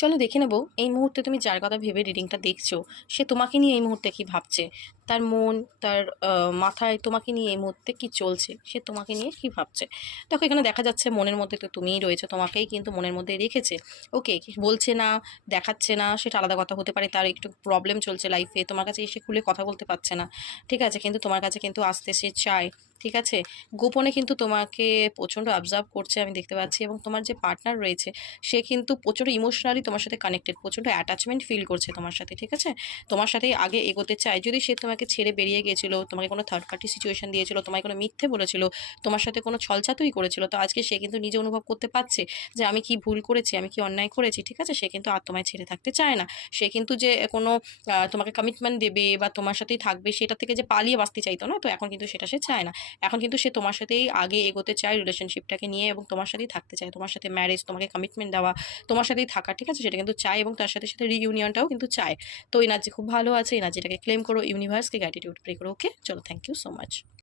চলো দেখে নেবো এই মুহূর্তে তুমি যার কথা ভেবে রিডিংটা দেখছো সে তোমাকে নিয়ে এই মুহূর্তে কি ভাবছে, তার মন, তার মাথায় তোমাকে নিয়ে এই মুহূর্তে কি চলছে, সে তোমাকে নিয়ে কি ভাবছে। দেখো এখানে দেখা যাচ্ছে মনের মধ্যে তো তুমিই রয়েছে, তোমাকেই কিন্তু মনের মধ্যে রেখেছে। ওকে, কি বলছে না, দেখাচ্ছে না, সেটা আলাদা কথা হতে পারে, তার একটু প্রবলেম চলছে লাইফে, তোমার কাছে এসে খুলে কথা বলতে পারছে না, ঠিক আছে, কিন্তু তোমার কাছে কিন্তু আসতে সে চায়। ঠিক আছে, গোপনে কিন্তু তোমাকে প্রচণ্ড অবজার্ভ করছে আমি দেখতে পাচ্ছি, এবং তোমার যে পার্টনার রয়েছে সে কিন্তু প্রচণ্ড ইমোশনালি তোমার সাথে কানেক্টেড, প্রচণ্ড অ্যাটাচমেন্ট ফিল করছে তোমার সাথে। ঠিক আছে, তোমার সাথেই আগে এগোতে চায়। যদি সে তোমাকে ছেড়ে বেরিয়ে গিয়েছিল, তোমাকে কোনো থার্ড পার্টি সিচুয়েশন দিয়েছিল, তোমায় কোনো মিথ্যে বলেছিল, তোমার সাথে কোনো ছলচাতুই করেছিল, তো আজকে সে কিন্তু নিজে অনুভব করতে পারছে যে আমি কি ভুল করেছি, আমি কি অন্যায় করেছি। ঠিক আছে, সে কিন্তু আর তোমায় ছেড়ে থাকতে চায় না। সে কিন্তু যে কোনো তোমাকে কমিটমেন্ট দেবে বা তোমার সাথেই থাকবে সেটা থেকে যে পালিয়ে বাঁচতে চাইতো না, তো এখন কিন্তু সেটা সে চায় না। এখন কিন্তু সে তোমার সাথেই আগে এগোতে চায় রিলেশনশিপটাকে নিয়ে, এবং তোমার সাথেই থাকতে চায়, তোমার সাথে ম্যারেজ, তোমাকে কমিটমেন্ট দেওয়া, তোমার সাথেই থাকা। ঠিক আছে, সেটা কিন্তু চায়, এবং তার সাথে সাথে রিইউনিয়নটাও কিন্তু চায়। তো এনার্জি খুব ভালো আছে, এনার্জিটাকে ক্লেম করো, ইউনিভার্সকে গ্র্যাটিটিউড প্রে করো। ওকে, চলো, থ্যাংক ইউ সো মাচ।